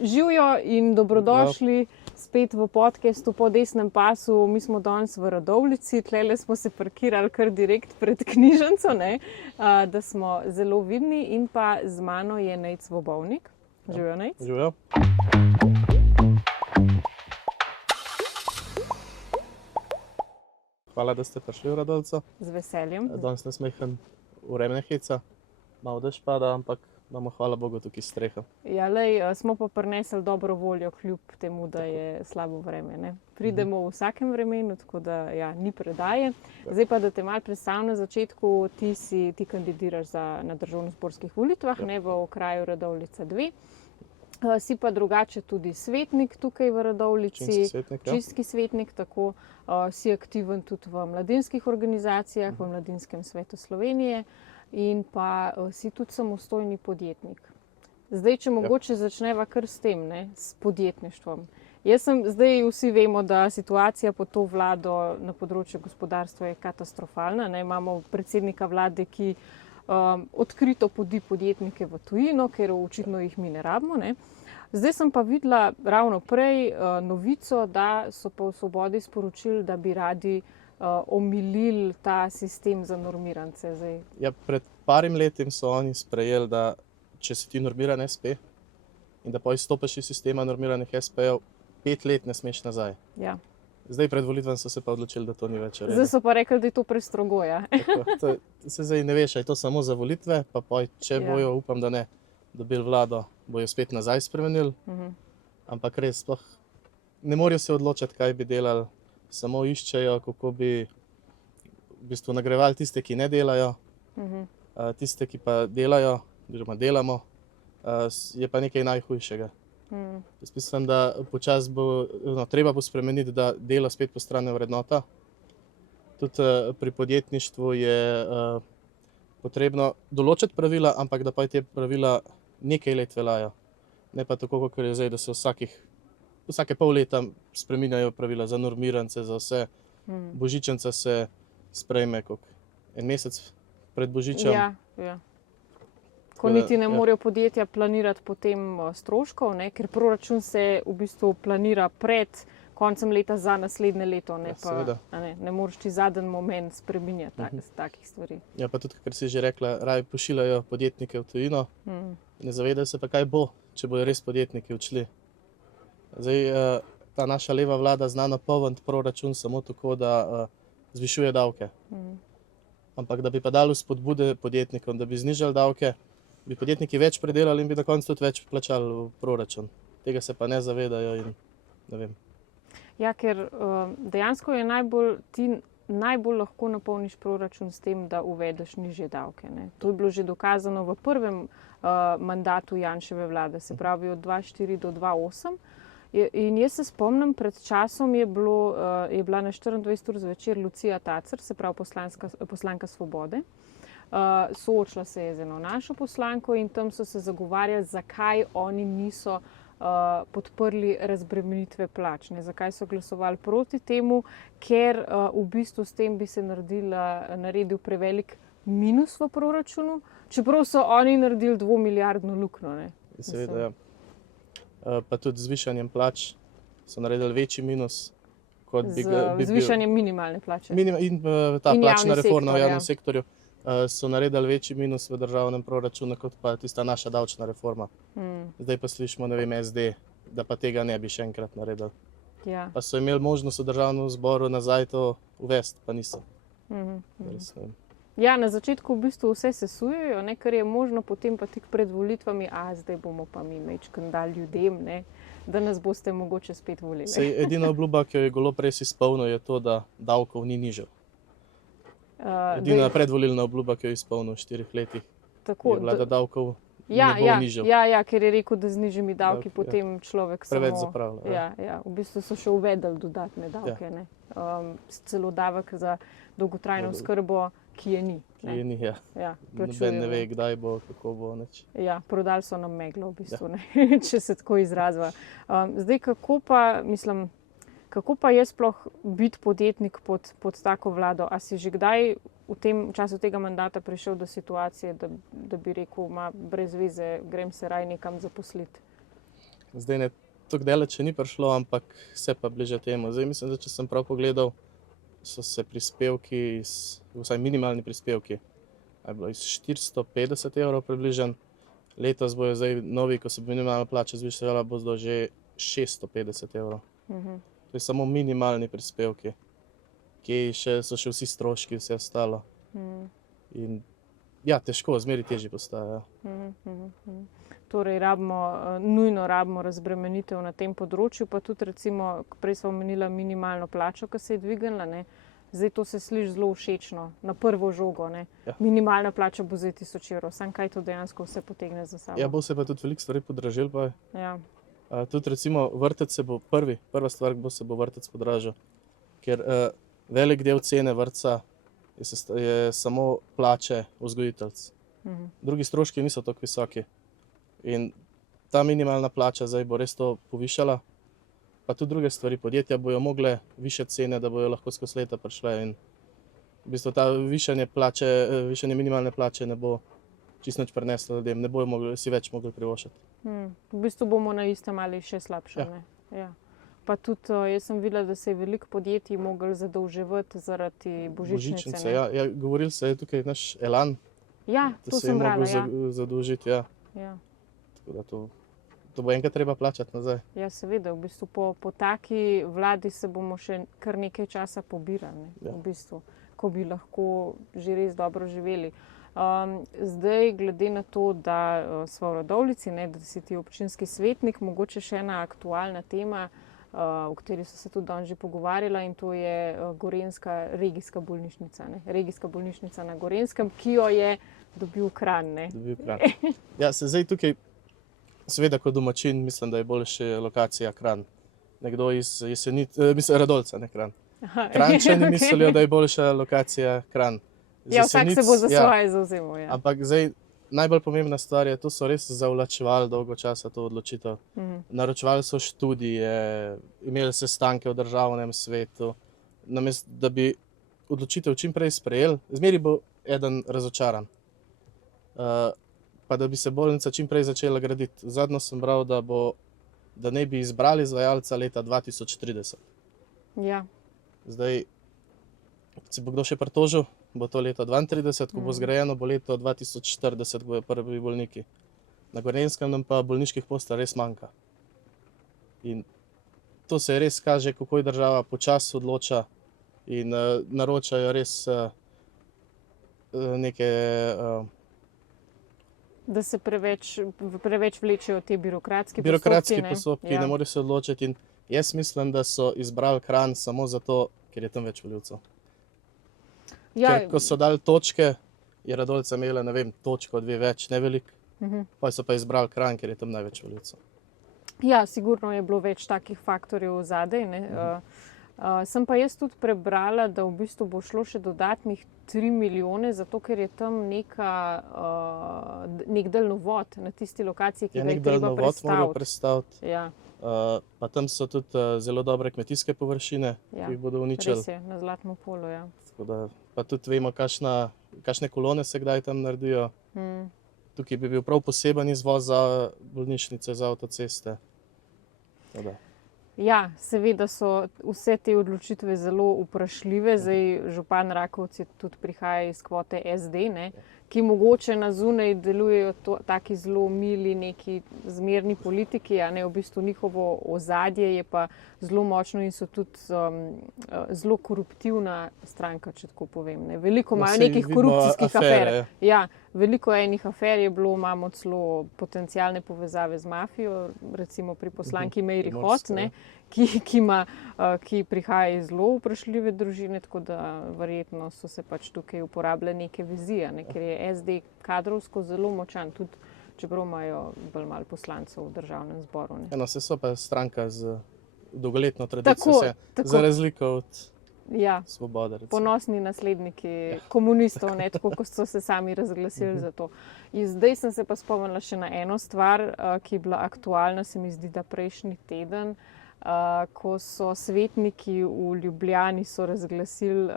Živijo in dobrodošli spet v podcastu Po desnem pasu. Mi smo danes v Radovljici, tlele smo se parkirali kar direkt pred knjižnico, da smo zelo vidni, in pa z mano je Nejc Vobovnik. Živijo, Nejc. Živijo. Hvala, da ste prišli v Radovljico. Z veseljem. Danes ne smehen vreme heca, malo dež pada, ampak imamo, hvala Bogu, tukaj streha. Ja, smo pa prinesli dobro voljo, kljub temu, da je slabo vreme. Ne? Pridemo v vsakem vremenu, tako da ja, ni predaje. Zdaj pa, da te malo predstavim na začetku, ti kandidiraš na državnozborskih volitvah, ne, v okraju Radovljica 2. Si pa drugače tudi svetnik tukaj v Radovljici, čistki svetnik, tako si aktiven tudi v mladinskih organizacijah, v Mladinskem svetu Slovenije in pa si tudi samostojni podjetnik. Zdaj, če mogoče začneva kar s tem, ne, s podjetništvom. Zdaj vsi vemo, da situacija pod to vlado na področju gospodarstva je katastrofalna. Ne. Imamo predsednika vlade, ki odkrito podi podjetnike v tujino, ker očitno jih mi ne rabimo. Ne. Zdaj sem pa videla ravno prej novico, da so pa v Svobodi sporočili, da bi radi omilili ta sistem za normirance. Zdaj. Ja, pred parim letim so oni sprejeli, da če si ti normiran SP in da pa izstopiš iz sistema normiranih SP-jev, 5 let ne smeš nazaj. Ja. Zdaj pred volitvami so se pa odločili, da to ni več res. Zdaj so pa rekli, da je to prestrogo, ja. To se zdaj ne veš, je to samo za volitve, pa če bojo, upam, da ne, dobili vlado, bojo spet nazaj spremenili. Ampak res, sploh ne morajo se odločiti, kaj bi delali, samo iščejo, kako bi v bistvu nagrajevali tiste, ki ne delajo, tiste, ki pa delajo, oziroma delamo, je pa nekaj najhujšega. Jaz mislim, da počasi treba bo spremeniti, da delo spet postane vrednota. Tudi pri podjetništvu je potrebno določiti pravila, ampak da pa te pravila nekaj let veljajo. Ne pa tako, kot je zdaj, da se vsake pol leta spreminjajo pravila za normirance, za vse. Božičnica se sprejme en mesec pred Božičem. Ja. Ko niti ne morejo podjetja planirati potem stroškov, ne? Ker proračun se v bistvu planira pred koncem leta za naslednje leto. Ne, ne moreš ti zadnji moment spreminjati takih stvari. Ja, pa tudi, ker si že rekla, raje pošiljajo podjetnike v tujino. Ne zavedajo se pa, kaj bo, če bojo res podjetniki odšli. Zdaj, ta naša leva vlada zna napolniti proračun samo tako, da zvišuje davke. Ampak da bi pa dali spodbude podjetnikom, da bi znižali davke, bi podjetniki več predelali in bi na koncu tudi več plačali v proračun. Tega se pa ne zavedajo in ne vem. Ja, ker dejansko je ti najbolj lahko napolniš proračun s tem, da uvedeš nižje davke. Ne. To je bilo že dokazano v prvem mandatu Janševe vlade, se pravi od 2004 do 2008. In jaz se spomnim, pred časom je bila na 24 ur zvečer Lucija Tacer, se pravi poslanka Svobode. Soočila se je z eno našo poslanko in tam so se zagovarjali, zakaj oni niso podprli razbremenitve plač. Ne? Zakaj so glasovali proti temu, ker v bistvu s tem bi se naredil prevelik minus v proračunu, čeprav so oni naredili 2-milijardno luknjo. Seveda, ja. Pa tudi z zvišanjem plač so naredili večji minus, kot bi bil. Z zvišanjem minimalne plače. In ta plačna reforma v javnem sektorju so naredili večji minus v državnem proračunu, kot pa tista naša davčna reforma. Zdaj pa slišimo, ne vem, SD, da pa tega ne bi še enkrat naredili. Ja. Pa so imeli možnost v državnem zboru nazaj to uvesti, pa niso. Ja, na začetku v bistvu vse sesujejo, ne, kar je možno, potem pa tik pred volitvami, zdaj bomo pa mi mečkam dali ljudem, ne, da nas boste mogoče spet volili. Edina obljuba, ki jo je Golob res izpolnil, je to, da davkov ni nižal. Edina predvolilna obljuba, ki jo je izpolnil v 4 letih, je bila, da davkov ne bo nižal. Ja, ker je rekel, da z nižjimi davki potem človek preveč zapravlja. Ja, v bistvu so še uvedli dodatne davke. Ne. Celo davek za dolgotrajno oskrbo, ki je ni. Ki je ni, ja. Noben ne ve, kdaj bo, kako bo. Neč. Ja, prodali so nam meglo, v bistvu, ne, če se tako izrazva. Zdaj, kako pa je sploh biti podjetnik pod tako vlado? A si že kdaj v času tega mandata prišel do situacije, da bi rekel, brez veze, grem se raj nekam zaposliti? Zdaj ne tako daleč še ni prišlo, ampak se pa bliže temu. Zdaj mislim, da če sem prav pogledal, so se prispevki, vsaj minimalni prispevki, je bilo iz 450 evrov približen. Letos bojo zdaj novi, ko se bo minimalna plača zvišala, bo zdaj že 650 evrov. To je samo minimalni prispevki, ki so še vsi stroški, vse ostalo. In ja, težko, zmeri težje postaja. Torej, nujno rabimo razbremenitev na tem področju, pa tudi recimo, prej smo omenila minimalno plačo, ki se je dvignila, ne. Zdaj to se sliši zelo všečno, na prvo žogo, ne. Ja. Minimalna plača bo zdaj 1000 evrov, samo kaj to dejansko vse potegne za sabo. Ja, bo se pa tudi veliko stvari podražil pa. Ja. Tudi recimo vrtec se bo prva stvar, se bo vrtec podražil, ker velik del cene vrtca je samo plače vzgojiteljic. Drugi stroški niso tako visoki. In ta minimalna plača zdaj bo res to povišala, pa tudi druge stvari. Podjetja bojo mogle višje cene, da bojo lahko skozi leta prišle. In v bistvu ta višanje minimalne plače ne bo čisto nič prineslo ljudem, ne bojo si več mogli privoščiti. V bistvu bomo na istem ali še slabše. Ja. Ja. Pa tudi jaz sem videla, da se je veliko podjetij moglo zadolževati zaradi božičnice. Ja, govorili se je tukaj naš Elan, Ja, da to se je sem brala. mogel zadolžiti. Ja. Ja. Tako da to bo enkrat treba plačati nazaj. Ja, seveda. V bistvu po taki vladi se bomo še kar nekaj časa pobirali, Ja. v bistvu, ko bi lahko že res dobro živeli. Zdaj, glede na to, da smo v Radovljici, ne, da si ti občinski svetnik, mogoče še ena aktualna tema, o kateri so se tudi danes že pogovarjala, in to je gorenjska regijska bolnišnica. Ne. Regijska bolnišnica na Gorenjskem, ki jo je dobil Kranj. Ne. Ja, se zdaj tukaj, seveda kot domačin, mislim, da je boljša lokacija Kranj. Nekdo iz Radovljica, ne Kranj. Kranjčani mislijo, da je boljša lokacija Kranj. Ja, vsak se bo za svoje zavzemal. Ja. Ampak zdaj najbolj pomembna stvar je, to so res zavlačevali dolgo časa to odločitev. Naročevali so študije, imeli sestanke v državnem svetu, namesto da bi odločitev čim prej sprejeli, zmeri bo eden razočaran. Pa da bi se bolnica čim prej začela graditi. Zadnjo sem bral, da naj bi izbrali izvajalca leta 2030. Ja. Zdaj, če bo kdo še pritožil, bo to leto 2032, ko bo zgrajeno, bo leto 2040, ko bojo prvi bolniki. Na Gorenjskem nam pa bolniških postelj res manjka. In to se res kaže, kako je država počasi odloča in naročajo res neke... Da se preveč vlečejo te birokratski postopki, ja. Ne morejo se odločiti. In jaz mislim, da so izbrali Kranj samo zato, ker je tam več volivcev. Ja. Ker ko so dali točke, je Radovljica imela, ne vem, točko, dve več, ne veliko. Pa so pa izbrali Kranj, ker je tam največ volivcev. Ja, sigurno je bilo več takih faktorjev zadaj. Sem pa jaz tudi prebrala, da v bistvu bo šlo še dodatnih 3 milijone, zato ker je tam nek daljnovod na tisti lokaciji, ki ga je treba prestaviti. Ja. Pa tam so tudi zelo dobre kmetijske površine, ja, ki jih bodo uničili. Res je, na Zlatnem polu, ja. Pa tudi vemo, kakšne kolone se kdaj tam naredijo. Tukaj bi bil prav poseben izvoz za bolnišnice, za avtoceste. Ja, seveda so vse te odločitve zelo vprašljive. Zdaj župan Rakovec tudi prihaja iz kvote SD, ne, ki mogoče na zunaj delujejo taki zelo mili, neki zmerni politiki, a ne, v bistvu njihovo ozadje je pa zelo močno in so tudi zelo koruptivna stranka, če tako povem. Ne. Veliko imajo nekih korupcijskih afer. Ja, veliko enih afer je bilo, imamo celo potencialne povezave z mafijo, recimo pri poslanki Meiri Hot, ne, ki prihaja iz zelo vprašljive družine, tako da verjetno so se pač tukaj uporabljale neke vizije, ne, ker je SD kadrovsko zelo močan, tudi čeprav imajo bolj malo poslancev v državnem zboru. Ne. Eno, se so pa stranka z dolgoletno tradicijo, za razliko od Svobode. Recimo. Ponosni nasledniki komunistov, ne, tako kot so se sami razglasili za to. In zdaj sem se pa spomnila še na eno stvar, ki je bila aktualna, se mi zdi, da prejšnji teden, ko so svetniki v Ljubljani so razglasili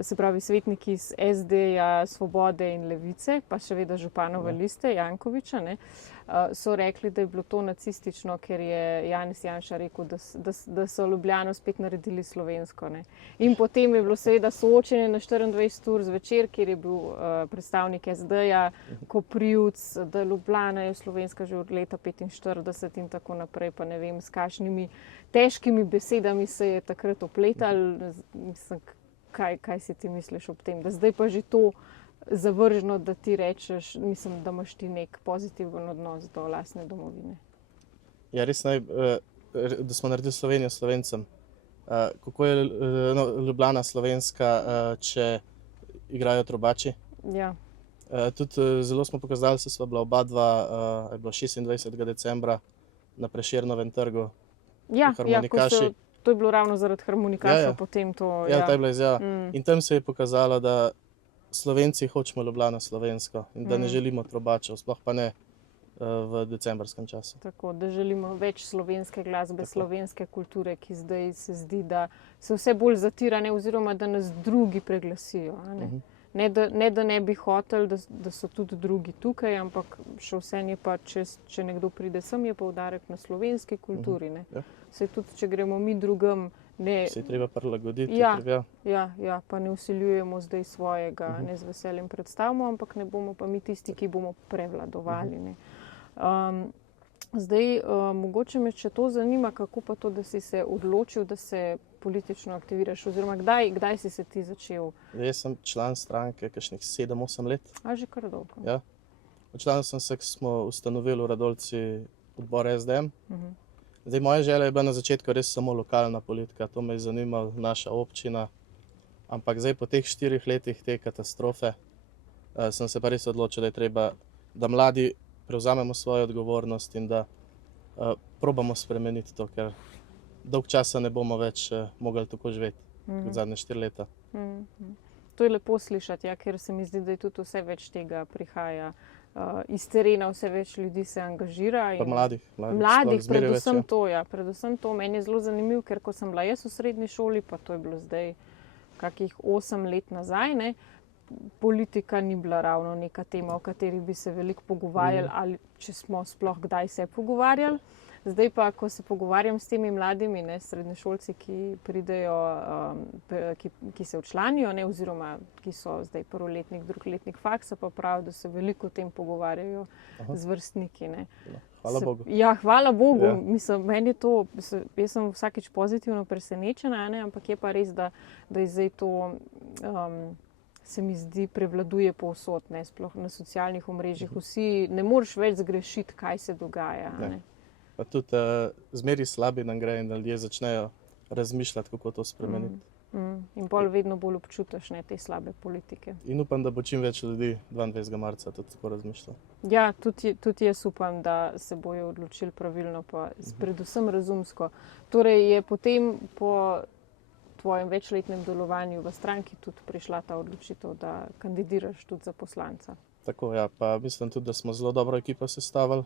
se pravi svetniki iz SD-ja, Svobode in Levice, pa še vedno županove liste, Jankoviča, ne, so rekli, da je bilo to nacistično, ker je Janez Janša rekel, da so Ljubljano spet naredili slovensko. Ne. In potem je bilo seveda soočenje na 24 ur zvečer, kjer je bil predstavnik SD-ja, Koprivc, da Ljubljana je slovenska že od leta 45 in tako naprej, pa ne vem, s kakšnimi težkimi besedami se je takrat opletali. Mislim, kaj si ti misliš ob tem, da zdaj pa že to zavržno, da ti rečeš, mislim, da imaš ti nek pozitiven odnos do lastne domovine. Ja, res da smo naredili Slovenijo Slovencem. Kako je Ljubljana slovenska, če igrajo trobači? Ja. Tudi zelo smo pokazali, se sva bila oba dva, je bilo 26. decembra na Prešernovem trgu. Ja, to je bilo ravno zaradi harmonikašev, potem to. Ja, ta je bila izjava. In tam se je pokazalo, da Slovenci hočemo Ljubljano slovensko in da ne želimo trobačev, sploh pa ne v decembrskem času. Tako, da želimo več slovenske glasbe, slovenske kulture, ki zdaj se zdi, da se vse bolj zatira, oziroma da nas drugi preglasijo. Ne, da ne bi hoteli, da so tudi drugi tukaj, ampak še vseeno je pa, če nekdo pride sem, je poudarek na slovenski kulturi. Saj tudi, če gremo mi drugam, ne. Se je treba prilagoditi. Ja, pa ne vsiljujemo zdaj svojega, ne z veseljem predstavimo, ampak ne bomo pa mi tisti, ki bomo prevladovali. Ne. Zdaj, mogoče me še to zanima, kako pa to, da si se odločil, da se politično aktiviraš, oziroma kdaj si se ti začel? Jaz sem član stranke kakšnih 7-8 let. A že kar dolgo. Ja. Včlanil sem se, ko smo ustanovili v Radolci odbor SDM. Zdaj, moja želja je bila na začetku res samo lokalna politika, to me je zanimala naša občina, ampak zdaj po teh 4 letih te katastrofe sem se pa res odločil, da je treba, da mladi prevzamemo svojo odgovornost in da probamo spremeniti to, ker dolg časa ne bomo več mogli tako živeti kot zadnje 4 leta. To je lepo slišati, ja, ker se mi zdi, da je tudi vse več tega prihaja iz terena, vse več ljudi se angažira. Pa mladih predvsem to, ja. Predvsem to. Meni je zelo zanimivo, ker ko sem bila jaz v srednji šoli, pa to je bilo zdaj kakih 8 let nazaj, ne, politika ni bila ravno neka tema, o kateri bi se veliko pogovarjali, ali če smo sploh kdaj se pogovarjali. Zdaj pa, ko se pogovarjam s temi mladimi, ne, srednješolci, ki pridejo, ki se včlanijo, ne, oziroma ki so zdaj prvoletnik, drugoletnik faksa, pa pravijo, da se veliko o tem pogovarjajo z vrstniki. Ne. Hvala Bogu. Ja, hvala Bogu. Ja. Mislim, meni je to, jaz sem vsakič pozitivno presenečena, ne, ampak je pa res, da je zdaj to, se mi zdi, prevladuje povsod, ne, sploh na socialnih omrežjih. Vsi ne moreš več zgrešiti, kaj se dogaja. Ne. Pa tudi zmeri slabi nam gre in ljudje začnejo razmišljati, kako to spremeniti. In pol vedno bolj občutiš, ne, te slabe politike. In upam, da bo čim več ljudi 22. marca tudi tako razmišljalo. Ja, tudi jaz upam, da se bojo odločili pravilno, pa predvsem razumsko. Torej je potem po tvojem večletnem delovanju v stranki tudi prišla ta odločitev, da kandidiraš tudi za poslanca. Tako, ja, pa mislim tudi, da smo zelo dobro ekipo sestavili.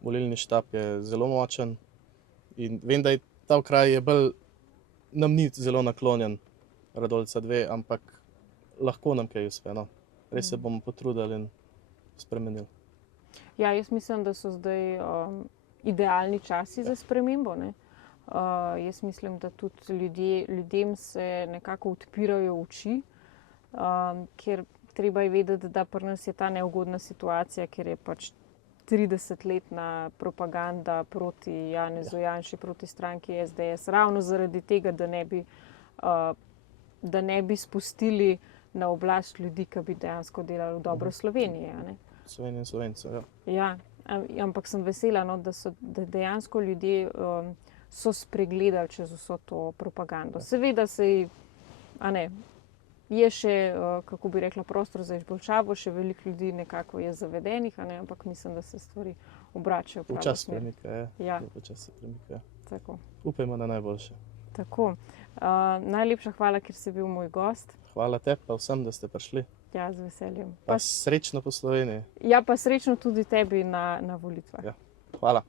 Volilni štab je zelo močen in vem, da je ta kraj nam ni zelo naklonjen, Radolca 2, ampak lahko nam kaj uspe. No. Res se bomo potrudili in spremenili. Ja, jaz mislim, da so zdaj idealni časi za spremembo. Ne? Jaz mislim, da tudi ljudem se nekako odpirajo oči, ker treba je vedeti, da pri nas je ta neugodna situacija, ker je pač 30-letna propaganda proti Janezu Janši, proti stranki SDS, ravno zaradi tega, da ne bi spustili na oblast ljudi, ki bi dejansko delali v dobro Sloveniji. Ne? Slovenije in Slovencev, ja. Ja, ampak sem vesela, no, da dejansko ljudje so spregledali čez vso to propagando. Seveda je še, kako bi rekla, prostor za izboljšavo, še veliko ljudi nekako je zavedenih, ampak mislim, da se stvari obračajo v pravo smer. Včasih se premikajo. Tako. Upajmo na najboljše. Tako. Najlepša hvala, ker si bil moj gost. Hvala tebi pa vsem, da ste prišli. Ja, z veseljem. Pa srečno po Sloveniji. Ja, pa srečno tudi tebi na volitvah. Ja. Hvala.